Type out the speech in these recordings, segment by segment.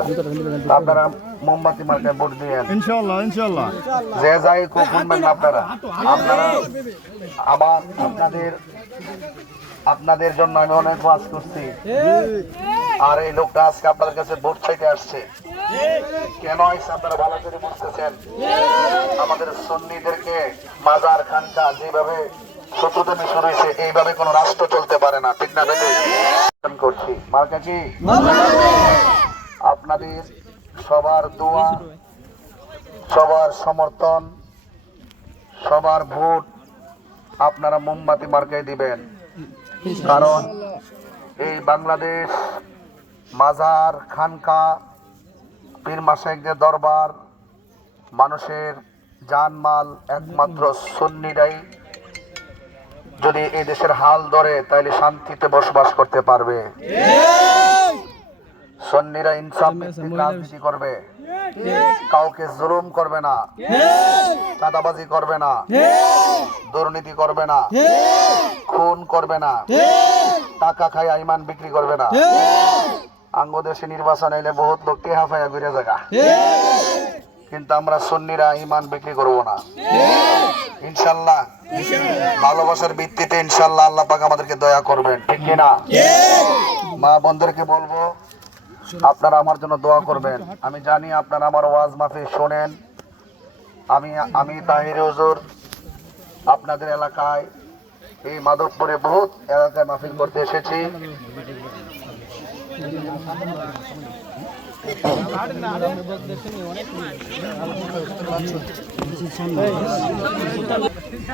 আচ্ছা, আপনারা মোমবাতি মার্কায় ভোট দিয়েন ইনশাআল্লাহ ইনশাআল্লাহ। যে যাই শুনবেন না আপনারা আপনারা আবার আপনাদের জন্য আমি অনেক ওয়াজ করছি, আর এই লোকটা আজকে আপনাদের কাছে ভোট চাইতে আসছে। কেন আসছে আপনারা ভালো করে বুঝতেছেন। আমাদের সুন্নিদেরকে মাজার খানকা যেভাবে শত্রুতা শুরু হয়েছে, এইভাবে কোন রাষ্ট্র চলতে পারে না, ঠিক না? করছি মার্কা কি আপনাদের সবার দোয়া, সবার সমর্থন, সবার ভোট আপনারা মোমবাতি মার্কায় দিবেন। কারণ এই বাংলাদেশ মাজার খানকা পীর মাশায়েখদের দরবার, মানুষের জানমাল একমাত্র সুন্নিরাই যদি এই দেশের হাল ধরে তাহলে শান্তিতে বসবাস করতে পারবে। সুন্নিরা ইনসাফ ভিত্তিক রাজনীতি করবে, কাউকে জুলুম করবে না, চাঁদাবাজি করবে না, দুর্নীতি করবে না, খুন করবে না, টাকা খাই আইমান বিক্রি করবে না। আঙ্গদেশে নির্বাচন এলে বহুত লোক টেহা ফাইয়া ঘুরে জায়গা, কিন্তু আমরা সুন্নিরা ইমান বিক্রি করবো না ইনশাল্লাহ। ভালোবাসার ভিত্তিতে ইনশাল্লাহ আল্লাহ পাক আমাদেরকে দয়া করবেন, ঠিক কিনা? মা বোনদেরকে বলবো আপনারা আমার জন্য দোয়া করবেন। আমি জানি আপনারা আমার ওয়াজ মাহফিল শোনেন। আমি তাহির হুজুর আপনাদের এলাকায় এই মাধবপুরে বহুত এলাকায় মাহফিল করতে এসেছি।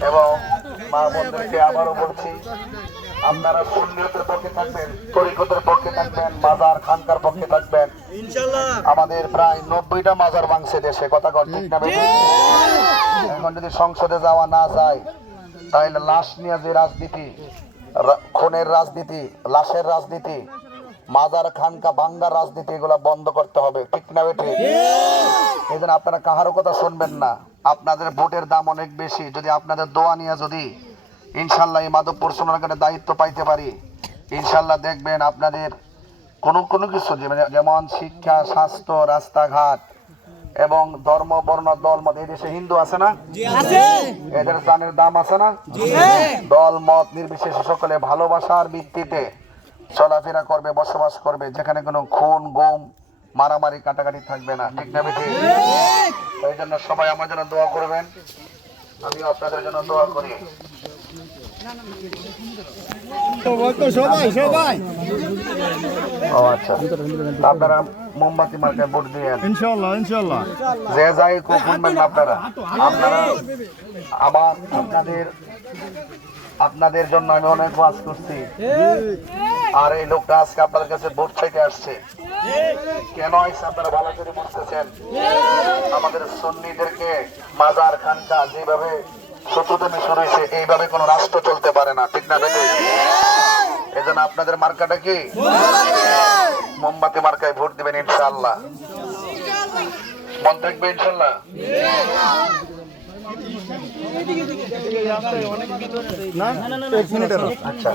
এবং মা বোনদেরকে আবারও বলছি, আপনারা সুন্নিয়তের পক্ষে থাকবেন, তরিকতের পক্ষে থাকবেন, মাজার খানকার পক্ষে থাকবেন। আমাদের প্রায় 90টা মাজার ভাঙছে দেশে, কথা কন ঠিক না? এখন যদি সংসদে যাওয়া না যায় তাহলে লাশ নিয়ে যে রাজনীতি, খুনের রাজনীতি, লাশের রাজনীতি, মাজার খানকা ভাঙ্গার রাজনীতি, এগুলা বন্ধ করতে হবে, ঠিক না বেঠি? এই জন্য আপনারা কাহারও কথা শুনবেন না। আপনাদের ভোটের দাম অনেক বেশি। যদি আপনাদের দোয়া নিয়ে যদি ইনশাল্লাহ এই মাধবপুর সোনারগাঁয়ের দায়িত্ব পাইতে পারি, ইনশাল্লাহ দেখবেন আপনাদের কোনো কিছু যেমন শিক্ষা, স্বাস্থ্য, রাস্তাঘাট এবং ধর্ম, বর্ণ, দল মত, এই দেশে হিন্দু আছে না? এদের জানের দাম আছে না? দল মত নির্বিশেষে সকলে ভালোবাসার ভিত্তিতে চলাফেরা করবে, বসবাস করবে, যেখানে কোনো খুন, গুম, মারামারি, কাটাকাটি থাকবে না, ঠিক না বেঠি? এই জন্য সবাই আমার জন্য দোয়া করবেন, আমিও আপনাদের জন্য দোয়া করি। ও আচ্ছা, আপনারা মোমবাতি মার্কায় ভোট দিয়েন ইনশাআল্লাহ ইনশাআল্লাহ। যে যাই শুনবেন না আপনারা আবার আপনাদের জন্য আমি অনেক ওয়াজ করছি, আর এই লোকটা আজকে আপনাদের কাছে ভোট চাইতে আসছে। কেন আসছে আপনারা ভালো করে বুঝতেছেন। আমাদের সুন্নিদেরকে মাজার খানকা যেভাবে শত্রুতা শুরু হয়েছে, এইভাবে কোন রাষ্ট্র চলতে পারে না, ঠিক না? এই জন্য আপনাদের মার্কাটা কি? মোমবাতি মার্কায় ভোট দিবেন ইনশাআল্লাহ। মন থাকবে ইনশাআল্লাহ। না, 1 মিনিটের। আচ্ছা।